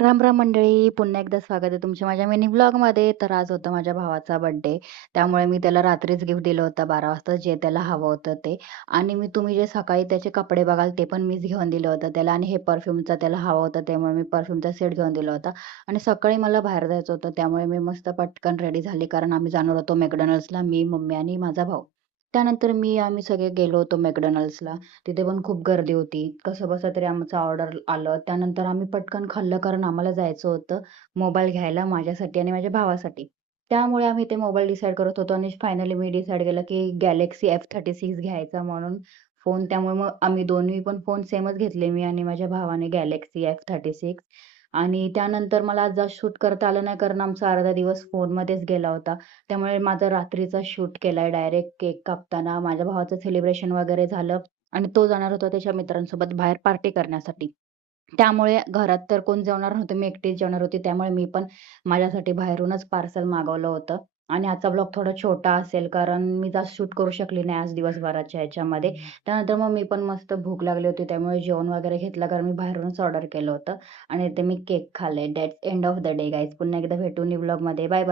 राम राम मंडळी, पुन्हा एकदा स्वागत आहे तुमच्या माझ्या मिनी ब्लॉगमध्ये. तर आज होता माझ्या भावाचा बर्थडे. त्यामुळे मी त्याला रात्रीच गिफ्ट दिलं होतं 12 वाजता, जे त्याला हवं होतं ते. आणि तुम्ही जे सकाळी त्याचे कपडे बघाल ते पण मीच घेऊन दिलं होतं त्याला. आणि हे परफ्यूमचा त्याला हवं होतं, त्यामुळे मी परफ्यूमचा सेट घेऊन दिला होता. आणि सकाळी मला बाहेर जायचं होतं, त्यामुळे मी मस्त पटकन रेडी झाली, कारण आम्ही जाणार होतो मॅकडॉनल्ड्सला, मी, मम्मी आणि माझा भाऊ. त्यानंतर आम्ही सगळे गेलो होतो मॅकडॉनल्ड्सला. तिथे पण खूप गर्दी होती. कसंबसं तरी आमचं ऑर्डर आलं. त्यानंतर आम्ही पटकन खाल्लं, कारण आम्हाला जायचं होतं मोबाईल घ्यायला माझ्यासाठी आणि माझ्या भावासाठी. त्यामुळे आम्ही ते मोबाईल डिसाईड करत होतो आणि फायनली मी डिसाईड केलं, की Galaxy F36 घ्यायचा म्हणून फोन. त्यामुळे मग आम्ही दोन्ही पण फोन सेमच घेतले, मी आणि माझ्या भावाने Galaxy F36. आणि त्यानंतर मला आज जास्त शूट करता आलं नाही, कारण आमचा अर्धा दिवस फोनमध्येच गेला होता. त्यामुळे माझा रात्रीचा शूट केलाय डायरेक्ट केक कापताना. माझ्या भावाचं सेलिब्रेशन वगैरे झालं आणि तो जाणार होता त्याच्या मित्रांसोबत बाहेर पार्टी करण्यासाठी. त्यामुळे घरात तर कोण जेवणार नव्हतं, मी एकटीच जेवणार होती. त्यामुळे मी पण माझ्यासाठी बाहेरूनच पार्सल मागवलं होतं. आणि आजचा ब्लॉग थोडा छोटा असेल, कारण मी जास्त शूट करू शकली नाही आज दिवसभराच्या ह्याच्यामध्ये. त्यानंतर मग मी पण मस्त भूक लागली होती, त्यामुळे जेवण वगैरे घेतलं, कारण मी बाहेरूनच ऑर्डर केलं होतं. आणि ते मी केक खाल्ले. That's end of the day guys. पुन्हा एकदा भेटू न्यू ब्लॉगमध्ये. Bye bye.